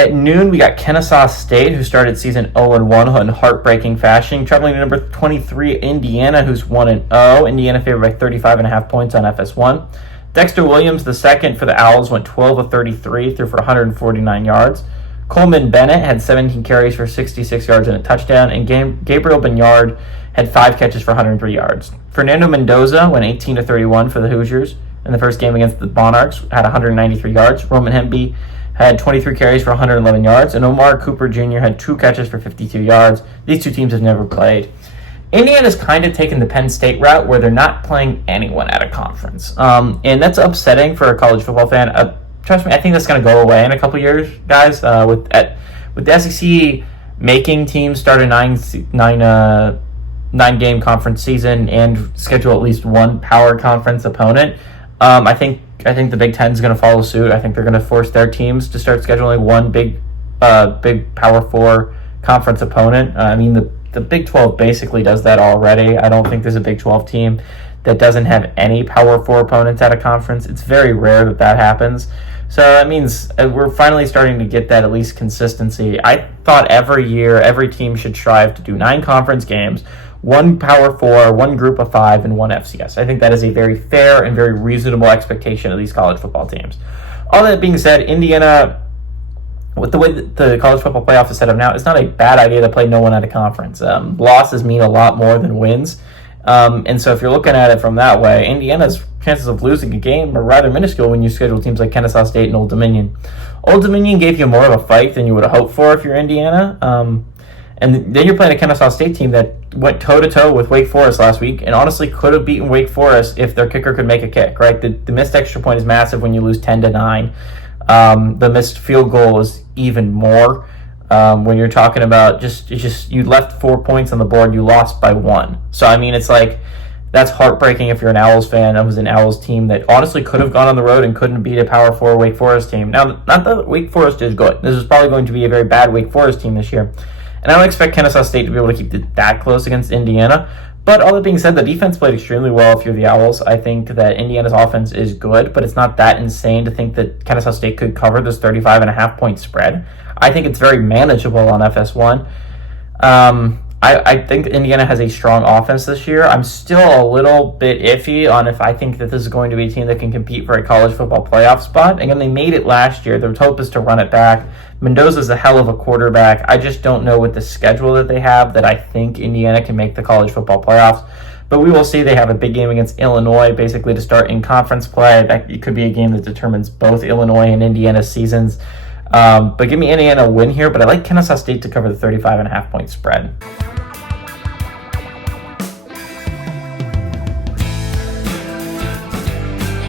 At noon, we got Kennesaw State, who started season 0-1 in heartbreaking fashion, traveling to number 23, Indiana, who's 1-0. Indiana favored by 35.5 points on FS1. Dexter Williams, the second for the Owls, went 12 of 33, threw for 149 yards. Coleman Bennett had 17 carries for 66 yards and a touchdown, and Gabriel Bernard had 5 catches for 103 yards. Fernando Mendoza went 18 of 31 for the Hoosiers in the first game against the Monarchs, had 193 yards. Roman Hemby had 23 carries for 111 yards, and Omar Cooper Jr. had 2 catches for 52 yards. These two teams have never played. Indiana's kind of taken the Penn State route where they're not playing anyone at a conference. And that's upsetting for a college football fan. Trust me, I think that's going to go away in a couple years, guys. With the SEC making teams start a nine-game conference season and schedule at least one power conference opponent, I think the Big Ten is going to follow suit. I think they're going to force their teams to start scheduling one big Power 4 conference opponent. I mean, the Big 12 basically does that already. I don't think there's a Big 12 team that doesn't have any Power 4 opponents at a conference. It's very rare that happens. So that means we're finally starting to get that at least consistency. I thought every year, every team should strive to do 9 conference games, 1 Power 4, 1 Group of 5, and 1 FCS. I think that is a very fair and very reasonable expectation of these college football teams. All that being said, Indiana, with the way that the college football playoff is set up now, it's not a bad idea to play no one at a conference. Losses mean a lot more than wins. And so if you're looking at it from that way, Indiana's chances of losing a game are rather minuscule when you schedule teams like Kennesaw State and Old Dominion. Old Dominion gave you more of a fight than you would have hoped for if you're Indiana. And then you're playing a Kennesaw State team that went toe-to-toe with Wake Forest last week and honestly could have beaten Wake Forest if their kicker could make a kick, right? The missed extra point is massive when you lose 10-9. The missed field goal is even more. When you're talking about just you left 4 points on the board, you lost by 1. So I mean, it's like that's heartbreaking if you're an Owls fan. That was an Owls team that honestly could have gone on the road and couldn't beat a Power 4 Wake Forest team. Now, not that Wake Forest is good. This is probably going to be a very bad Wake Forest team this year, and I don't expect Kennesaw State to be able to keep it that close against Indiana. But all that being said, the defense played extremely well if you're the Owls. I think that Indiana's offense is good, but it's not that insane to think that Kennesaw State could cover this 35.5 point spread. I think it's very manageable on FS1. I think Indiana has a strong offense this year. I'm still a little bit iffy on if I think that this is going to be a team that can compete for a college football playoff spot. Again, they made it last year. Their hope is to run it back. Mendoza's a hell of a quarterback. I just don't know with the schedule that they have that I think Indiana can make the college football playoffs. But we will see. They have a big game against Illinois, basically to start in conference play. It could be a game that determines both Illinois and Indiana's seasons. But give me Indiana a win here, but I like Kennesaw State to cover the 35.5 point spread.